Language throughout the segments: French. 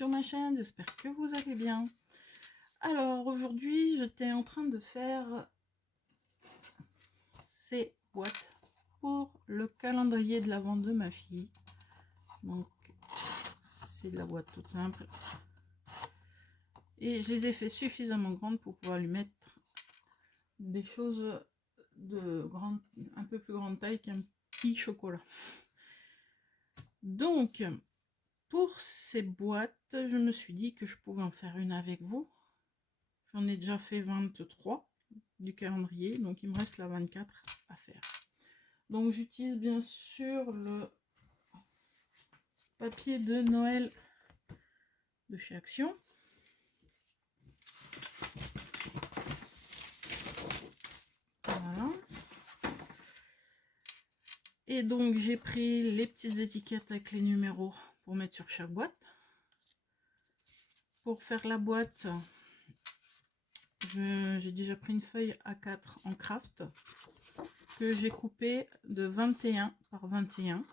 sur ma chaîne, j'espère que vous allez bien. Alors aujourd'hui j'étais en train de faire ces boîtes pour le calendrier de l'avent de ma fille. Donc c'est de la boîte toute simple. Et je les ai fait suffisamment grandes pour pouvoir lui mettre des choses de grande, un peu plus grande taille qu'un petit chocolat. Donc pour ces boîtes, je me suis dit que je pouvais en faire une avec vous. J'en ai déjà fait 23 du calendrier, donc il me reste la 24 à faire. Donc j'utilise bien sûr le papier de Noël de chez Action. Voilà. Et donc j'ai pris les petites étiquettes avec les numéros pour mettre sur chaque boîte. Pour faire la boîte, j'ai déjà pris une feuille A4 en craft que j'ai coupée de 21 par 21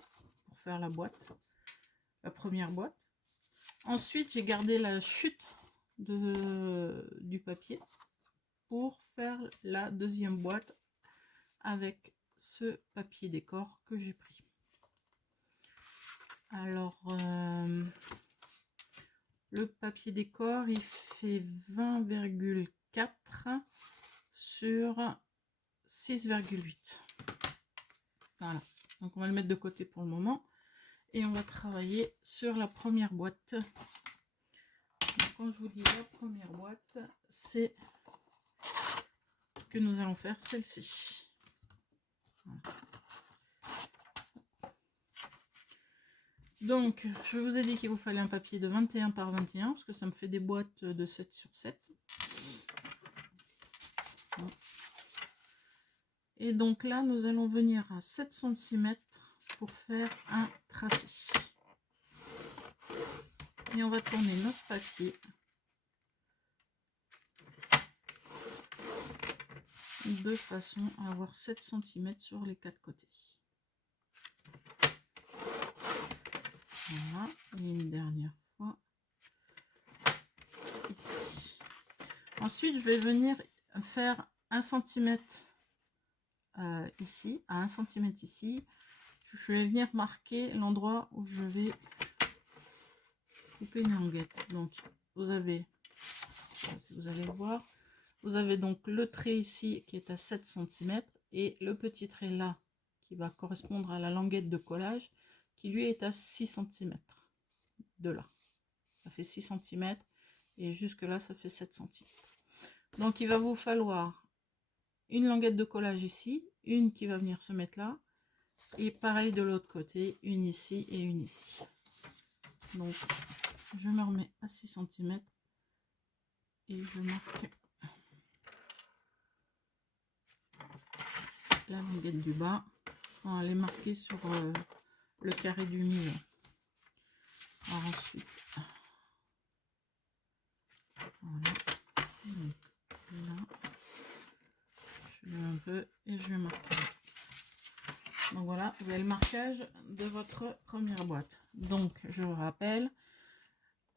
pour faire la boîte, la première boîte. Ensuite, j'ai gardé la chute du papier pour faire la deuxième boîte avec ce papier décor que j'ai pris. Alors, le papier décor, il fait 20,4 sur 6,8. Voilà, donc on va le mettre de côté pour le moment. Et on va travailler sur la première boîte. Donc, quand je vous dis la première boîte, c'est que nous allons faire celle-ci. Voilà. Donc, je vous ai dit qu'il vous fallait un papier de 21 par 21, parce que ça me fait des boîtes de 7 sur 7. Et donc là, nous allons venir à 7 cm pour faire un tracé. Et on va tourner notre papier de façon à avoir 7 cm sur les 4 côtés. Voilà, et une dernière fois ici. Ensuite, je vais venir faire 1 cm ici, à 1 cm ici. Je vais venir marquer l'endroit où je vais couper une languette. Donc, vous avez, si vous allez voir, vous avez donc le trait ici qui est à 7 cm et le petit trait là qui va correspondre à la languette de collage qui lui est à 6 cm de là. Ça fait 6 cm et jusque là ça fait 7 cm. Donc il va vous falloir une languette de collage ici, une qui va venir se mettre là et pareil de l'autre côté, une ici et une ici. Donc je me remets à 6 cm et je marque la languette du bas sans aller marquer sur le carré du milieu. Alors ensuite, voilà. Donc, là, je vais un peu et je vais marquer. Donc voilà, vous avez le marquage de votre première boîte. Donc je vous rappelle,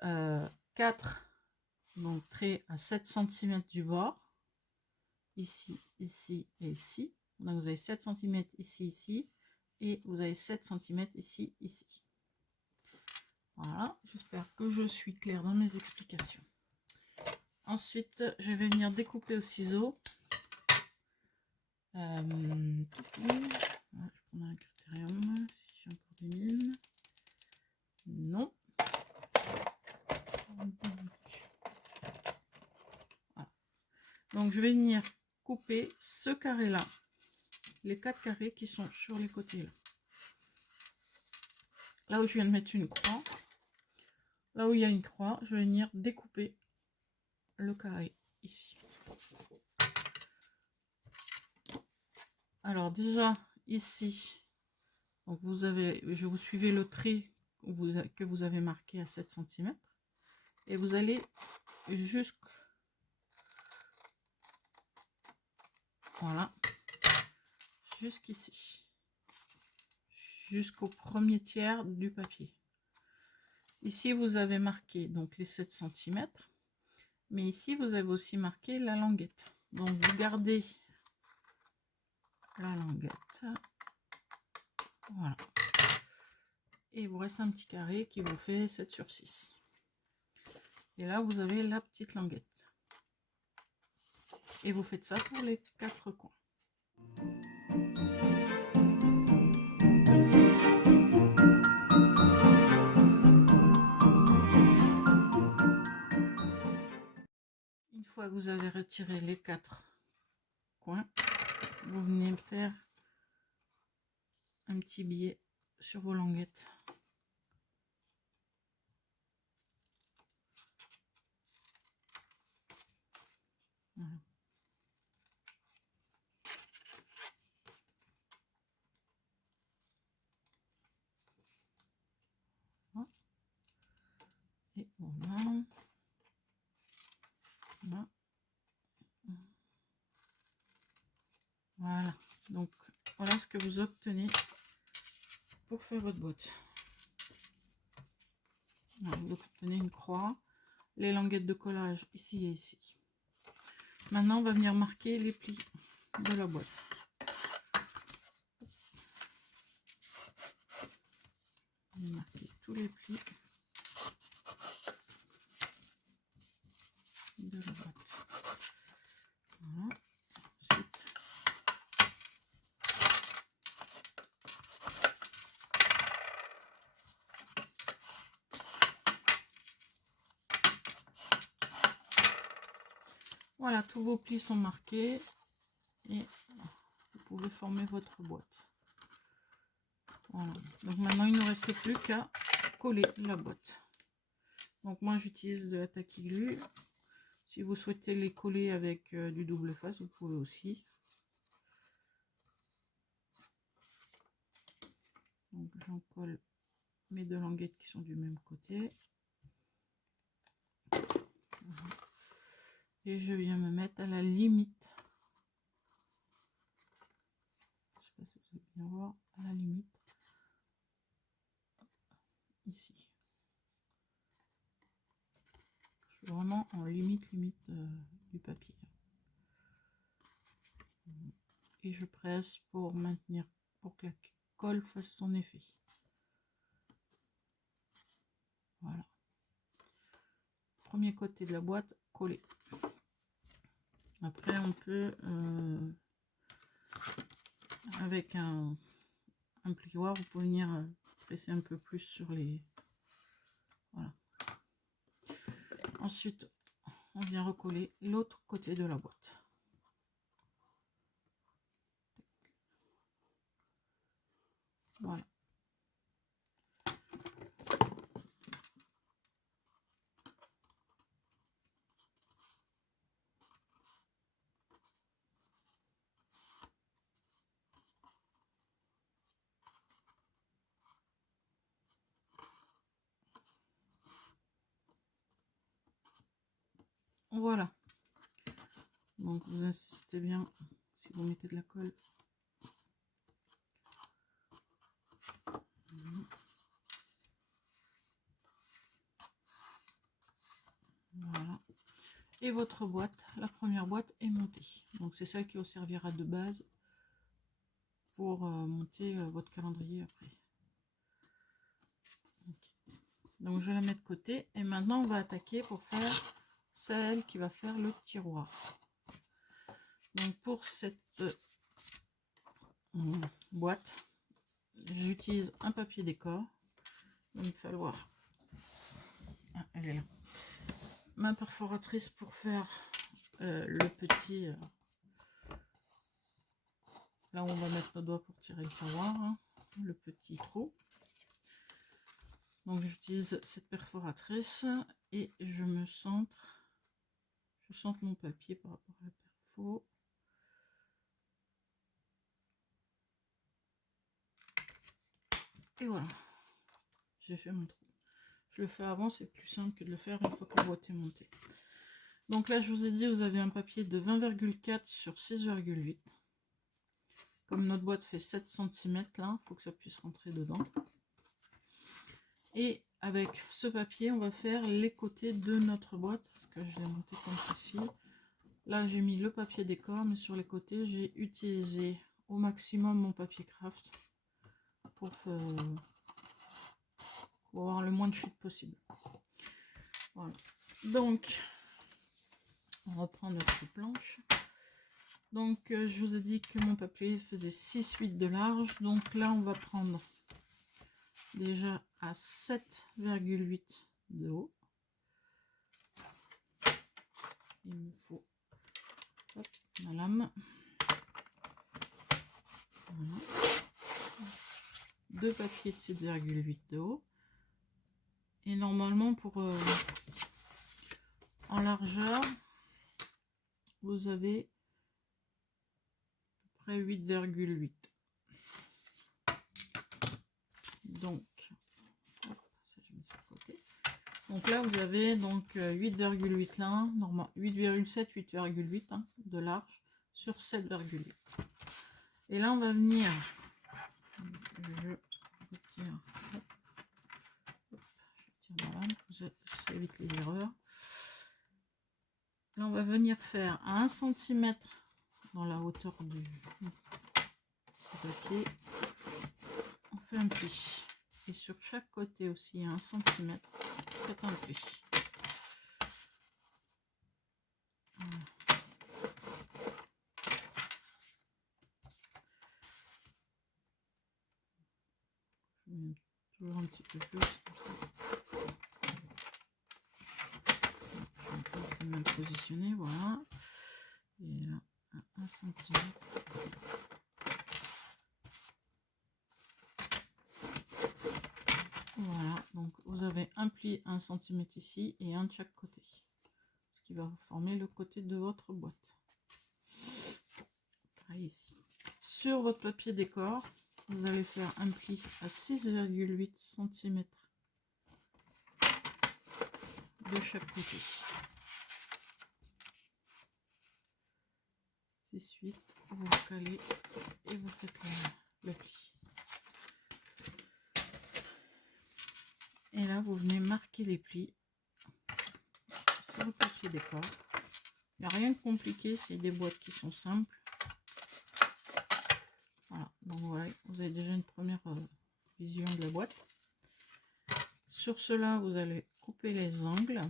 4 donc, traits à 7 cm du bord, ici, ici et ici. Donc vous avez 7 cm ici, ici, et vous avez 7 cm ici, ici. Voilà, j'espère que je suis claire dans mes explications. Ensuite, je vais venir découper au ciseau. Voilà, je prends un critérium, si j'ai encore des mines. Non. Voilà. Donc je vais venir couper ce carré là, les 4 carrés qui sont sur les côtés là. Là où je viens de mettre une croix, là où il y a une croix, je vais venir découper le carré ici. Alors déjà ici, donc vous suivez le trait que vous avez marqué à 7 cm et vous allez voilà, jusqu'ici, jusqu'au premier tiers du papier. Ici, vous avez marqué donc les 7 cm. Mais ici, vous avez aussi marqué la languette. Donc, vous gardez la languette. Voilà. Et il vous reste un petit carré qui vous fait 7 sur 6. Et là, vous avez la petite languette. Et vous faites ça pour les 4 coins. Une fois que vous avez retiré les 4 coins, vous venez faire un petit biais sur vos languettes. Voilà. Et voilà. Voilà. Voilà. Donc, voilà ce que vous obtenez pour faire votre boîte. Voilà, vous obtenez une croix, les languettes de collage ici et ici. Maintenant, on va venir marquer les plis de la boîte. On va marquer tous les plis de la boîte. Voilà. Ensuite, voilà, tous vos plis sont marqués et vous pouvez former votre boîte. Voilà. Donc maintenant, il ne nous reste plus qu'à coller la boîte. Donc moi, j'utilise de la tacky glue. Si vous souhaitez les coller avec du double face, vous pouvez aussi. Donc j'en colle mes 2 languettes qui sont du même côté. Voilà. Et je viens me mettre à la limite. Je ne sais pas si vous allez bien voir, à la limite. Ici. Je suis vraiment en limite du papier. Et je presse pour maintenir, pour que la colle fasse son effet. Voilà. Premier côté de la boîte collé. Après, on peut, avec un plioir, vous pouvez venir presser un peu plus sur les... Voilà. Ensuite, on vient recoller l'autre côté de la boîte. Voilà. Voilà. Donc vous insistez bien si vous mettez de la colle. Voilà. Et votre boîte, la première boîte est montée. Donc c'est celle qui vous servira de base pour monter votre calendrier après. Okay. Donc je la mets de côté et maintenant on va attaquer pour faire celle qui va faire le tiroir. Donc pour cette boîte, j'utilise un papier décor. Il va me falloir, ah, elle est là, ma perforatrice pour faire le petit, là où on va mettre le doigt pour tirer le tiroir, hein, le petit trou. Donc j'utilise cette perforatrice et je me centre, mon papier par rapport à la perfo. Et voilà, j'ai fait mon trou. Je le fais avant, c'est plus simple que de le faire une fois que la boîte est montée. Donc là, je vous ai dit, vous avez un papier de 20,4 sur 6,8. Comme notre boîte fait 7 cm, là, il faut que ça puisse rentrer dedans. Et avec ce papier, on va faire les côtés de notre boîte, parce que je l'ai monté comme ceci. Là, j'ai mis le papier décor, mais sur les côtés, j'ai utilisé au maximum mon papier craft pour avoir le moins de chute possible. Voilà. Donc, on reprend notre planche. Donc, je vous ai dit que mon papier faisait 6,8 de large. Donc là, on va prendre déjà à 7,8 de haut. Il me faut ma lame. Voilà. Deux papiers de 7,8 de haut. Et normalement, pour en largeur, vous avez à peu près 8,8. Donc, hop, ça, je mets sur le côté. Donc là, vous avez donc 8,8 là, normal 8,7, 8,8 hein, de large sur 7,8. Et là, on va venir, je retire, hop, je tire ma lame, ça évite les erreurs. Là, on va venir faire à 1 cm dans la hauteur du papier. On fait un pli. Et sur chaque côté aussi, à 1 cm, faites un pli. Voilà. Je mets toujours un petit peu plus comme ça. Je vais mal positionner, voilà. Et là, à 1 cm. Voilà, donc vous avez un pli à 1 cm ici et un de chaque côté. Ce qui va former le côté de votre boîte. Pareil ici. Sur votre papier décor, vous allez faire un pli à 6,8 cm de chaque côté. 6,8, vous calez et vous faites le pli. Et là, vous venez marquer les plis sur le papier décor. Il n'y a rien de compliqué, c'est des boîtes qui sont simples. Voilà, donc voilà, vous avez déjà une première vision de la boîte. Sur cela, vous allez couper les angles.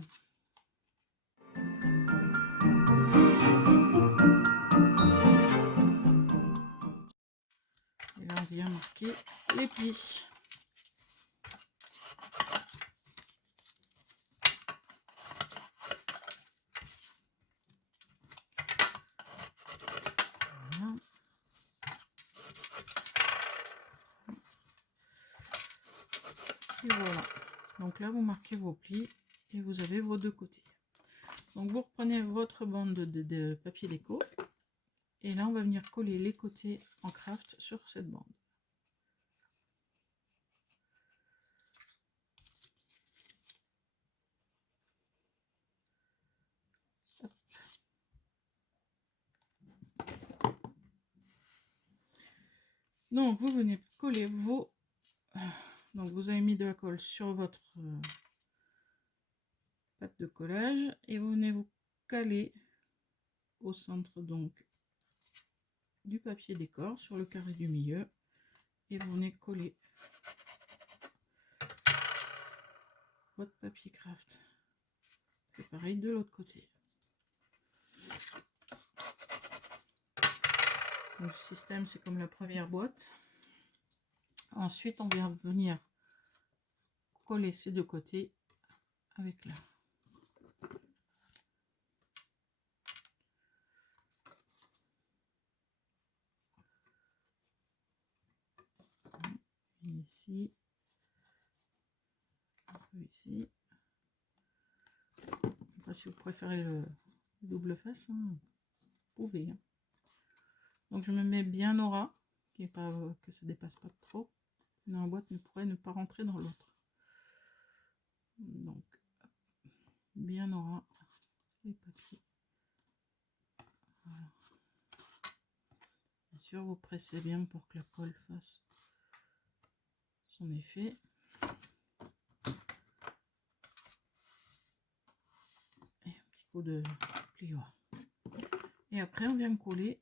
Et là, on vient marquer les plis. Voilà. Et voilà. Donc là, vous marquez vos plis et vous avez vos deux côtés. Donc vous reprenez votre bande de papier déco et là on va venir coller les côtés en craft sur cette bande. Hop. Donc vous venez coller vos... Donc vous avez mis de la colle sur votre pâte de collage et vous venez vous caler au centre donc du papier décor sur le carré du milieu et vous venez coller votre papier craft. C'est pareil de l'autre côté. Donc, le système c'est comme la première boîte. Ensuite on vient venir coller ces deux côtés avec là. Ici, un peu ici. Après, si vous préférez le double face, hein, vous pouvez. Hein. Donc je me mets bien au ras, qui est pas, que ça dépasse pas trop. Sinon la boîte ne pourrait ne pas rentrer dans l'autre. Donc bien au ras les papiers. Voilà. Bien sûr, vous pressez bien pour que la colle fasse son effet. tricot de plioir. Et après, on vient coller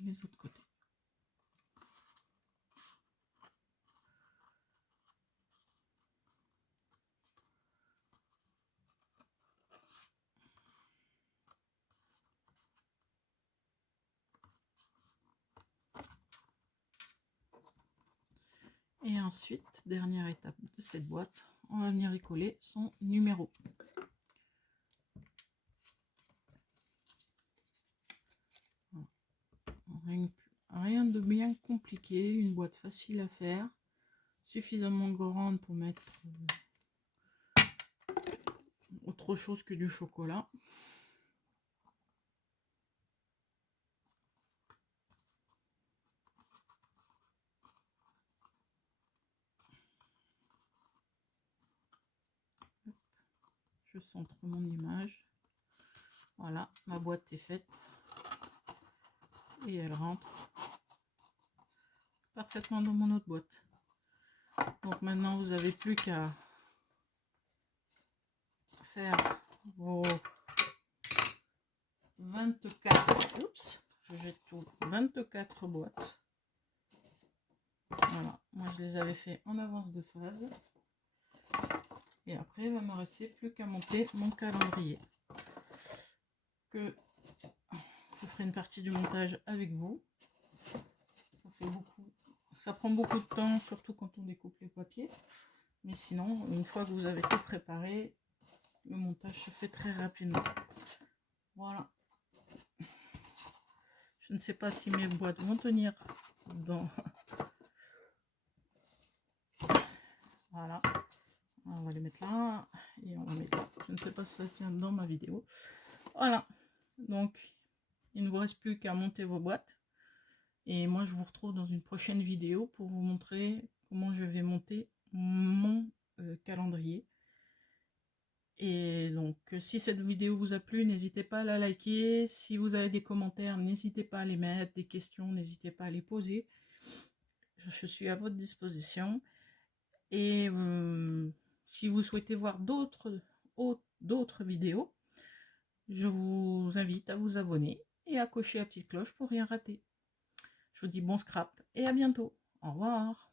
les autres côtés. Et ensuite, dernière étape de cette boîte, on va venir y coller son numéro. Rien de bien compliqué, une boîte facile à faire, suffisamment grande pour mettre autre chose que du chocolat. Je centre mon image. Voilà, ma boîte est faite. Et elle rentre parfaitement dans mon autre boîte. Donc maintenant, vous n'avez plus qu'à faire vos 24, oups, je jette tout, 24 boîtes. Voilà, moi je les avais fait en avance de phase. Et après, il va me rester plus qu'à monter mon calendrier. Que je ferai une partie du montage avec vous. Ça fait beaucoup, ça prend beaucoup de temps, surtout quand on découpe les papiers. Mais sinon, une fois que vous avez tout préparé, le montage se fait très rapidement. Voilà. Je ne sais pas si mes boîtes vont tenir dans... Voilà. On va les mettre là. Et on va mettre là. Je ne sais pas si ça tient dans ma vidéo. Voilà. Donc, il ne vous reste plus qu'à monter vos boîtes. Et moi, je vous retrouve dans une prochaine vidéo pour vous montrer comment je vais monter mon calendrier. Et donc, si cette vidéo vous a plu, n'hésitez pas à la liker. Si vous avez des commentaires, n'hésitez pas à les mettre. Des questions, n'hésitez pas à les poser. Je suis à votre disposition. Et si vous souhaitez voir d'autres vidéos, je vous invite à vous abonner et à cocher la petite cloche pour rien rater. Je vous dis bon scrap et à bientôt. Au revoir.